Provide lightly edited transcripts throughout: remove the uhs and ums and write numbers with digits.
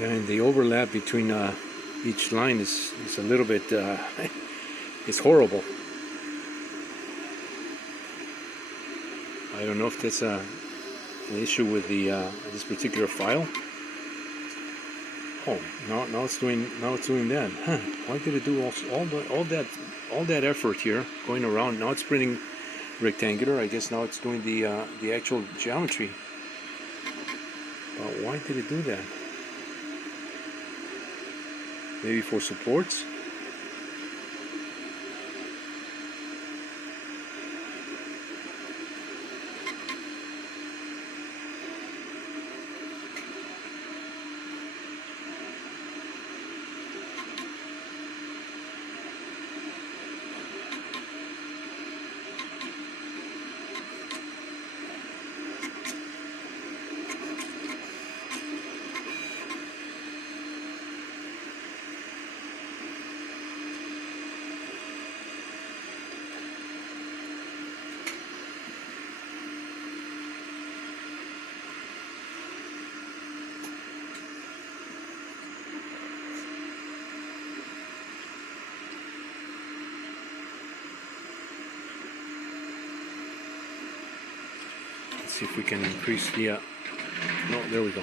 And the overlap between each line is a little bit it's horrible. I don't know if that's an issue with the this particular file. Oh, now it's doing that. Huh? Why did it do all that effort here going around? Now it's printing rectangular. I guess now it's doing the actual geometry. But why did it do that? Maybe for supports? See if we can increase the no, there we go.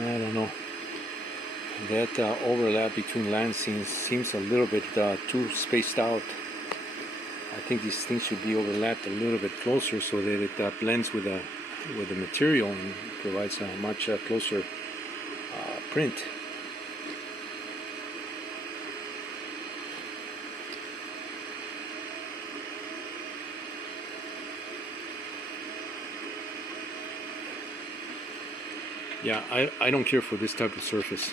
I don't know. That overlap between lines seems a little bit too spaced out. I think these things should be overlapped a little bit closer so that it blends with the material and provides a much closer print. Yeah, I don't care for this type of surface.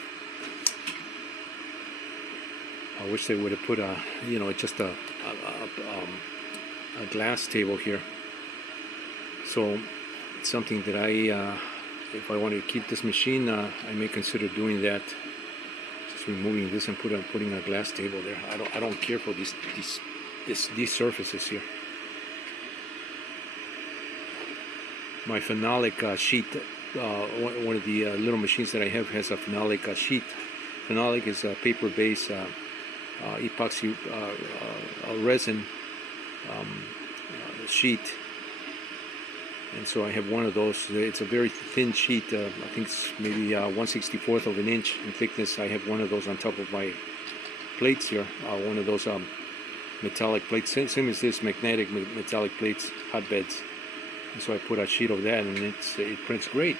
I wish they would have put just a glass table here. So it's something that if I want to keep this machine, I may consider doing that. Just removing this and putting a glass table there. I don't care for these surfaces here. My phenolic sheet. One of the little machines that I have has a phenolic sheet. Phenolic is a paper-based epoxy resin sheet, and so I have one of those. It's a very thin sheet. I think it's maybe 1/64 of an inch in thickness. I have one of those on top of my plates here. One of those metallic plates, same as this, magnetic metallic plates, hotbeds. And so I put a sheet of that, and it prints great.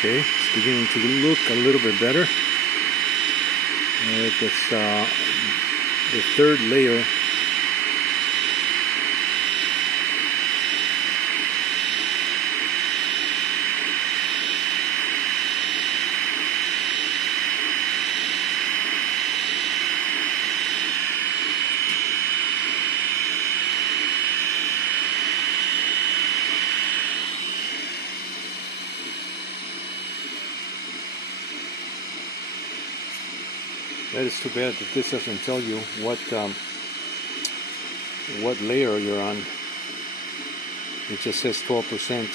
Okay, it's beginning to look a little bit better. That's the third layer. That is too bad that this doesn't tell you what layer you're on. It just says 12%.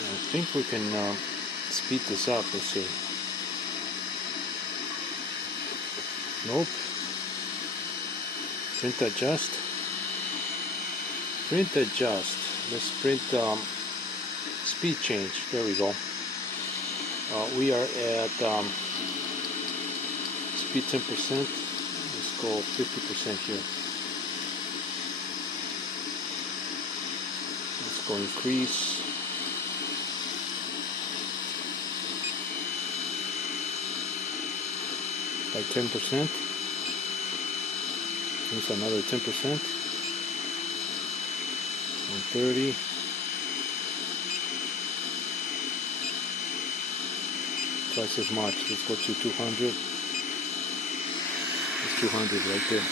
I think we can speed this up. Let's see. Nope. Print adjust. Print adjust. Let's print speed change. There we go. We are at speed 10%. Let's go 50% here. Let's go increase. By 10%. Here's another 10%. 130. Twice as much. Let's go to 200. It's 200 right there.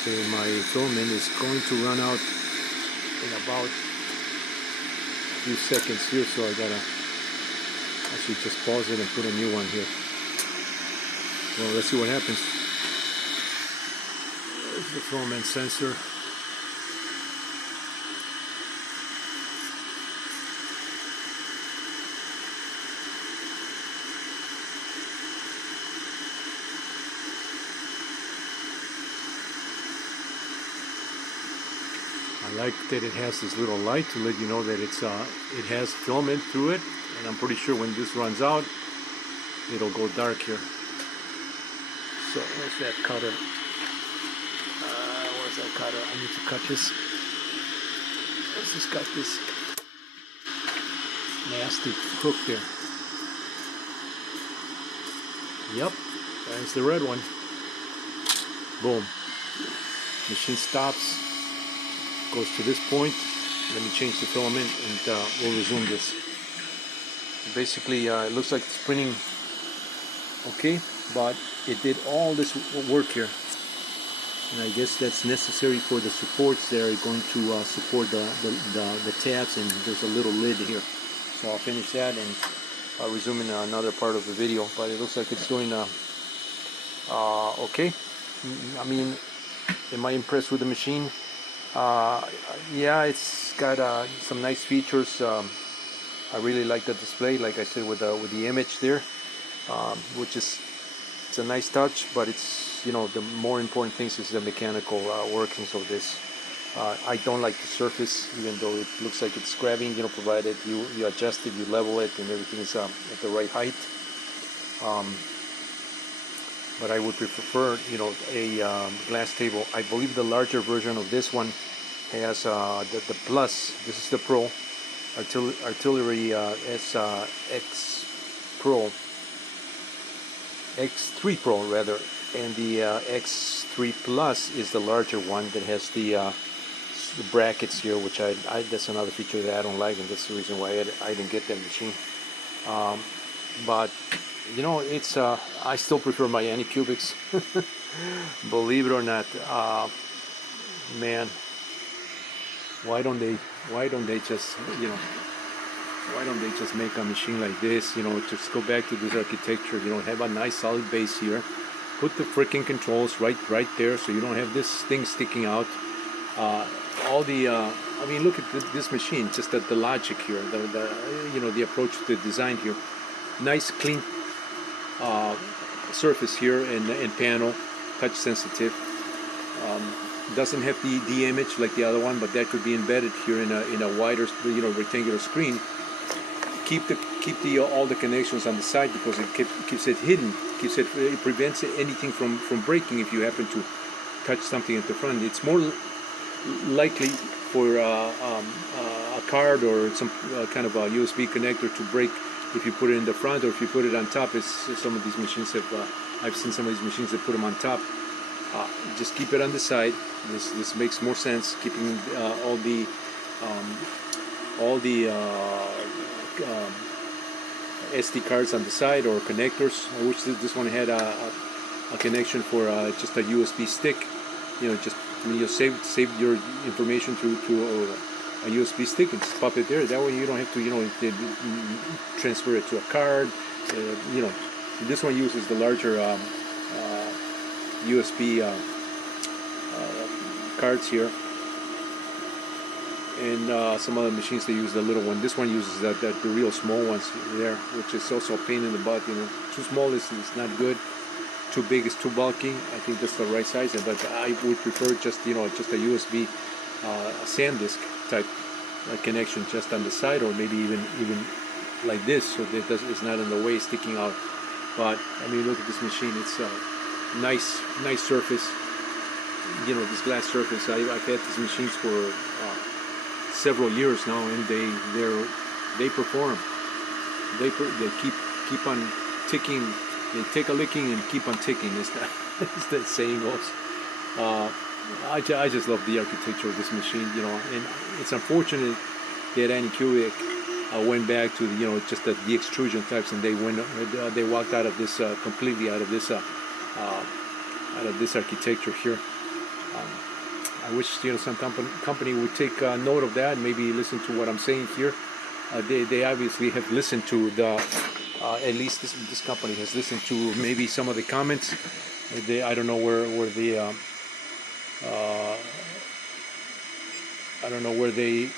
Okay, my filament is going to run out in about a few seconds here, so I gotta actually just pause it and put a new one here. Well, let's see what happens. There's the filament sensor. I like that it has this little light to let you know that it has filament through it, and I'm pretty sure when this runs out it'll go dark here. So where's that cutter? Where's that cutter? I need to cut this. Let's just cut this nasty hook there. Yep, there's the red one. Boom. Machine stops. Goes to this point. Let me change the filament and we'll resume this. Basically, it looks like it's printing okay, but it did all this work here, and I guess that's necessary for the supports that are going to support the tabs, and there's a little lid here. So I'll finish that and I'll resume in another part of the video. But it looks like it's doing okay. I mean, am I impressed with the machine? Yeah, it's got some nice features. I really like the display, like I said, with the image there, which is, it's a nice touch, but it's, you know, the more important things is the mechanical workings of this. I don't like the surface, even though it looks like it's grabbing, you know, provided you adjust it, you level it, and everything is at the right height. But I would prefer, you know, a glass table. I believe the larger version of this one has the Plus. This is the Pro, Artillery X Pro, X3 Pro rather, and the X3 Plus is the larger one that has the brackets here, which I that's another feature that I don't like, and that's the reason why I didn't get that machine. But you know, it's I still prefer my Anycubics. Believe it or not, man. Why don't they just, you know, why don't they just make a machine like this? You know, just go back to this architecture. You know, have a nice solid base here. Put the freaking controls right there, so you don't have this thing sticking out. All the I mean, look at this machine. Just the logic here, the you know, the approach to the design here. Nice clean surface here and panel, touch sensitive. Doesn't have the image like the other one, but that could be embedded here in a wider, you know, rectangular screen. Keep all the connections on the side, because it keeps it hidden. It prevents anything from breaking if you happen to touch something at the front. It's more likely for a card or some kind of a USB connector to break if you put it in the front, or if you put it on top, as some of these machines have. I've seen some of these machines that put them on top. Just keep it on the side. This makes more sense, keeping all the SD cards on the side, or connectors. I wish this one had a connection for just a USB stick. You know, just you save your information through a USB stick and just pop it there. That way you don't have to, you know, transfer it to a card. You know, this one uses the larger USB cards here, and some other machines they use the little one. This one uses the real small ones there, which is also a pain in the butt. You know, too small is not good. Too big is too bulky. I think that's the right size, but I would prefer just, you know, just a USB SanDisk type connection just on the side, or maybe even like this, so that it's not in the way, sticking out. But I mean, look at this machine. It's nice surface. You know, this glass surface. I've had these machines for several years now, and they perform. They keep on ticking. They take a licking and keep on ticking. As that saying goes. I just love the architecture of this machine. You know, and it's unfortunate that Anycubic went back to, you know, just the extrusion types, and they walked out of this completely out of this architecture here. I wish, you know, some company would take note of that and maybe listen to what I'm saying here. They obviously have listened to the at least this company has listened to maybe some of the comments. I don't know where the I don't know where they,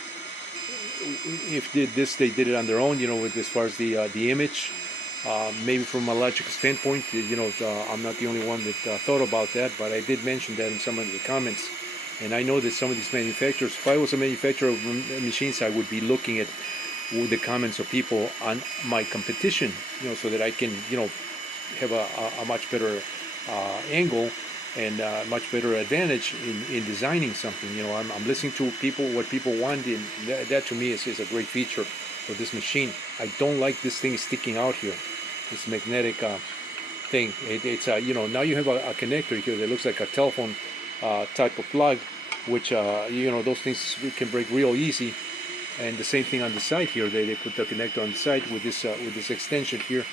if they did it on their own, you know, with as far as the image. Maybe from a logical standpoint, you know, I'm not the only one that thought about that, but I did mention that in some of the comments. And I know that some of these manufacturers, if I was a manufacturer of machines, I would be looking at the comments of people on my competition, you know, so that I can, you know, have a much better angle and much better advantage in designing something. You know, I'm listening to what people want, and that to me is a great feature of this machine. I don't like this thing sticking out here, this magnetic thing. It's you know, now you have a connector here that looks like a telephone type of plug, which you know, those things can break real easy. And the same thing on the side here. They put the connector on the side with this extension here.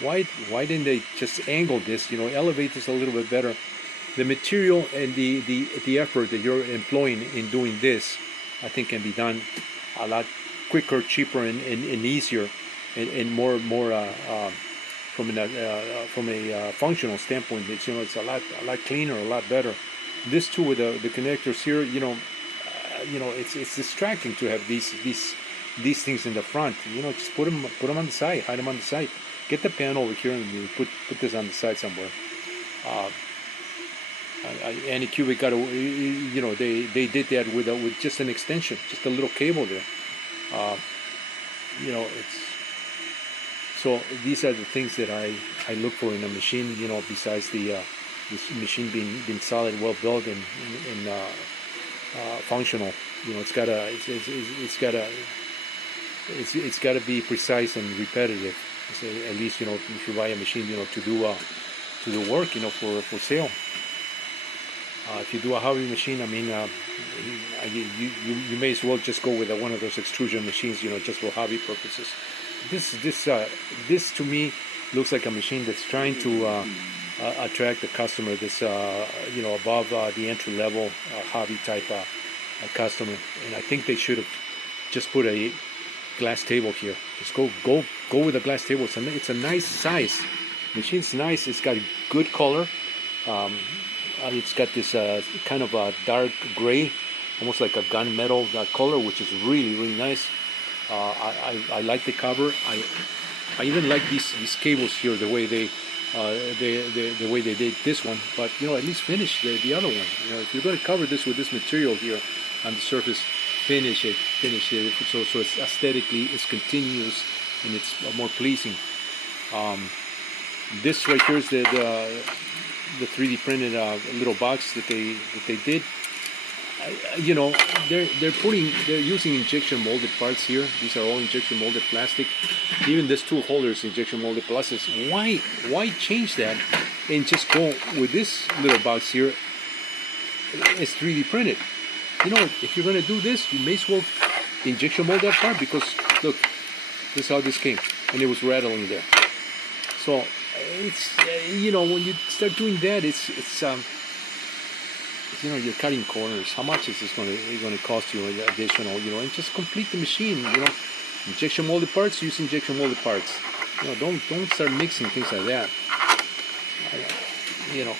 Why didn't they just angle this? You know, elevate this a little bit better. The material and the effort that you're employing in doing this, I think, can be done a lot quicker, cheaper, and easier, and more from a functional standpoint. It's, you know, it's a lot cleaner, a lot better. This too, with the connectors here, you know, it's distracting to have these these things in the front. You know, just put them on the side, hide them on the side. Get the pan over here and you put this on the side somewhere. Anycubic got a, you know, they did that with just an extension, just a little cable there. You know, it's so these are the things that I look for in a machine. You know, besides the this machine being solid, well built, and functional. You know, it's gotta be precise and repetitive. So at least, you know, if you buy a machine, you know, to do work, you know, for sale. If you do a hobby machine, I mean, you may as well just go with one of those extrusion machines, you know, just for hobby purposes. This to me looks like a machine that's trying to attract the customer, this you know, above the entry level hobby type customer. And I think they should have just put a glass table here. Just go with a glass table. It's a nice size. Machine's nice. It's got good color. It's got this kind of a dark gray, almost like a gunmetal color, which is really nice. I like the cover. I even like these cables here, the way they did this one. But you know, at least finish the other one. You know, if you're going to cover this with this material here on the surface, finish it. So it's aesthetically, it's continuous and it's more pleasing. This right here is the 3D printed little box that they did. You know, they're using injection molded parts here. These are all injection molded plastic. Even this tool holder is injection molded plastic. Why change that and just go with this little box here? It's 3D printed. You know, if you're going to do this, you may as well injection mold that part, because look, this is how this came, and it was rattling there. So it's you know, when you start doing that, it's you know, you're cutting corners. How much is this going to cost you additional? You know, and just complete the machine. You know, injection molded parts, use injection molded parts. You know, don't start mixing things like that. You know.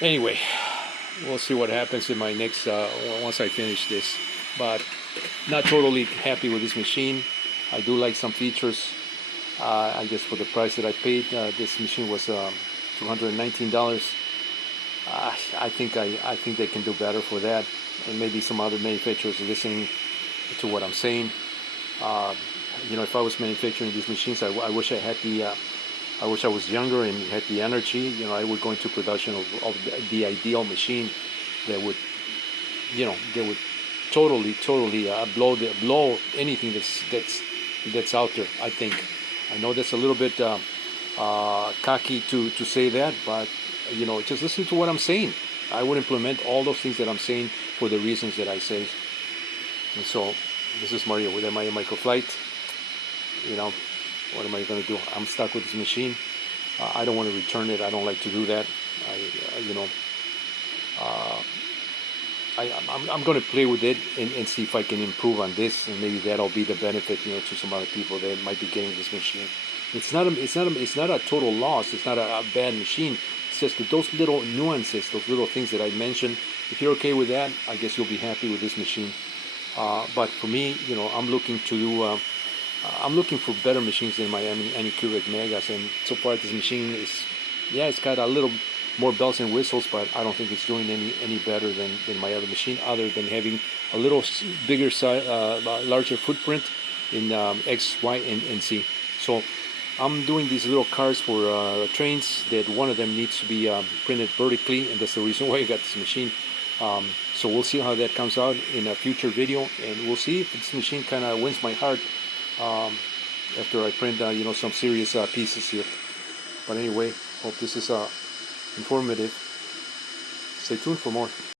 Anyway, we'll see what happens in my next once I finish this. But not totally happy with this machine. I do like some features. I guess for the price that I paid, this machine was $219. I think they can do better for that, and maybe some other manufacturers are listening to what I'm saying. You know, if I was manufacturing these machines, I wish I had I wish I was younger and had the energy. You know, I would go into production of the ideal machine that would, you know, that would totally blow anything that's out there. I think. I know that's a little bit cocky to say that, but you know, just listen to what I'm saying. I would implement all those things that I'm saying for the reasons that I say. And so, this is Mario with MIA Microflight. You know, what am I going to do? I'm stuck with this machine. I don't want to return it. I don't like to do that. You know, I'm going to play with it and see if I can improve on this, and maybe that'll be the benefit, you know, to some other people that might be getting this machine. It's not a total loss. It's not a bad machine. It's just that those little nuances, those little things that I mentioned. If you're okay with that, I guess you'll be happy with this machine. But for me, you know, I'm looking for better machines than my Anycubic Megas, and so far this machine is, yeah, it's got a little more bells and whistles, but I don't think it's doing any better than my other machine, other than having a little bigger size, larger footprint in X, Y, and Z. So I'm doing these little cars for trains that one of them needs to be printed vertically, and that's the reason why I got this machine. So we'll see how that comes out in a future video, and we'll see if this machine kind of wins my heart after I print you know, some serious pieces here. But anyway, hope this is informative. Stay tuned for more.